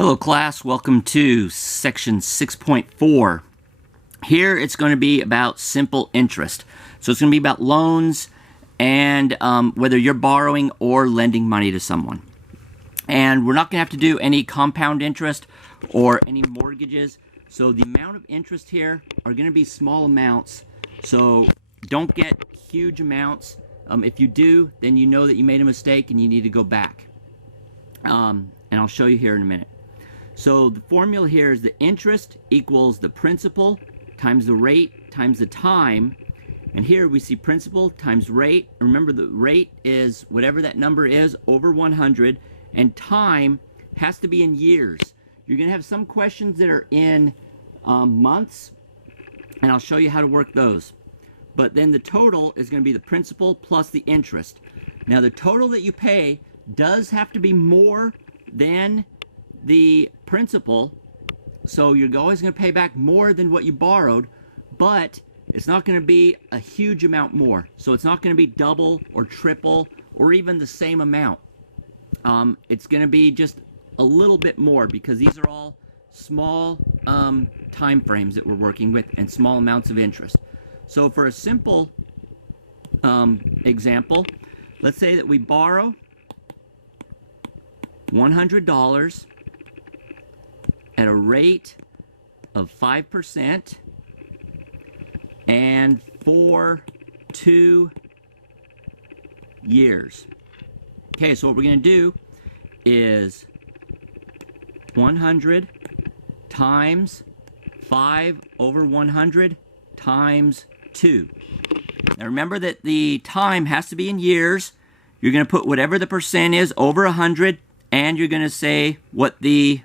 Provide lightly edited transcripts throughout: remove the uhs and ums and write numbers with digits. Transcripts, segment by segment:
Hello class, welcome to section 6.4. Here it's going to be about simple interest. So it's going to be about loans and whether you're borrowing or lending money to someone. And we're not going to have to do any compound interest or any mortgages. So the amount of interest here are going to be small amounts. So don't get huge amounts. If you do, then you know that you made a mistake and you need to go back. And I'll show you here in a minute. So the formula here is the interest equals the principal times the rate times the time. And here we see principal times rate. Remember, the rate is whatever that number is over 100, and time has to be in years. You're going to have some questions that are in months, and I'll show you how to work those. But then the total is going to be the principal plus the interest. Now the total that you pay does have to be more than the principal, so you're always going to pay back more than what you borrowed, but it's not going to be a huge amount more. So it's not going to be double or triple or even the same amount. It's going to be just a little bit more because these are all small time frames that we're working with and small amounts of interest. So for a simple example, let's say that we borrow $100 at a rate of 5% and for 2 years. Okay, so what we're going to do is 100 times 5 over 100 times 2. Now remember that the time has to be in years. You're going to put whatever the percent is over 100, and you're going to say what the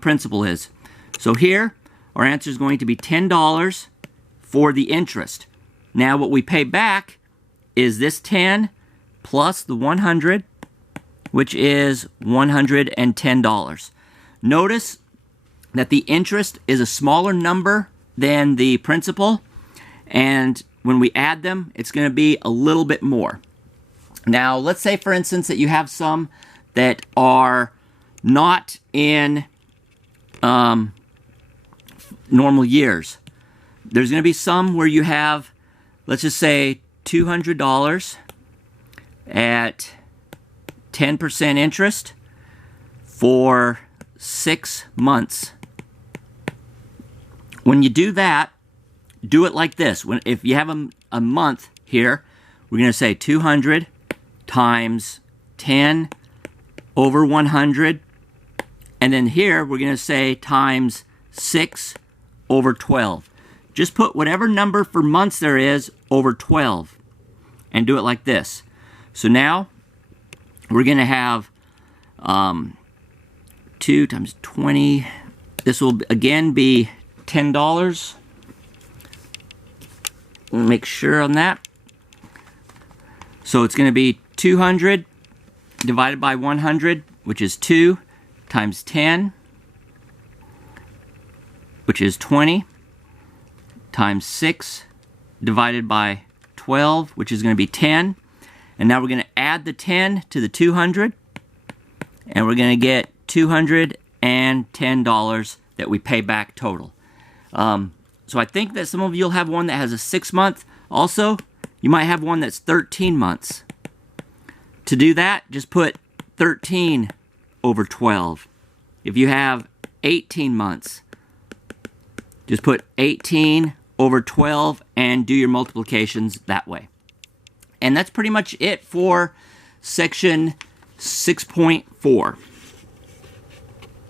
principal is. So here, our answer is going to be $10 for the interest. Now what we pay back is this 10 plus the 100, which is $110. Notice that the interest is a smaller number than the principal, and when we add them, it's going to be a little bit more. Now, let's say, for instance, that you have some that are not in normal years. There's going to be some where you have, let's just say, $200 at 10% interest for 6 months. When you do that, do it like this. If you have a month here, we're going to say 200 times 10 over 100. And then here, we're going to say times 6 over 12. Just put whatever number for months there is over 12 and do it like this. So now we're going to have 2 times 20. This will again be $10. Make sure on that. So it's going to be 200 divided by 100, which is 2, times 10, which is 20, times 6 divided by 12, which is going to be 10. And now we're going to add the 10 to the 200, and we're going to get $210 that we pay back total. So I think that some of you will have one that has a 6-month. Also, you might have one that's 13 months. To do that, just put 13 over 12. If you have 18 months, just put 18 over 12 and do your multiplications that way. And that's pretty much it for section 6.4.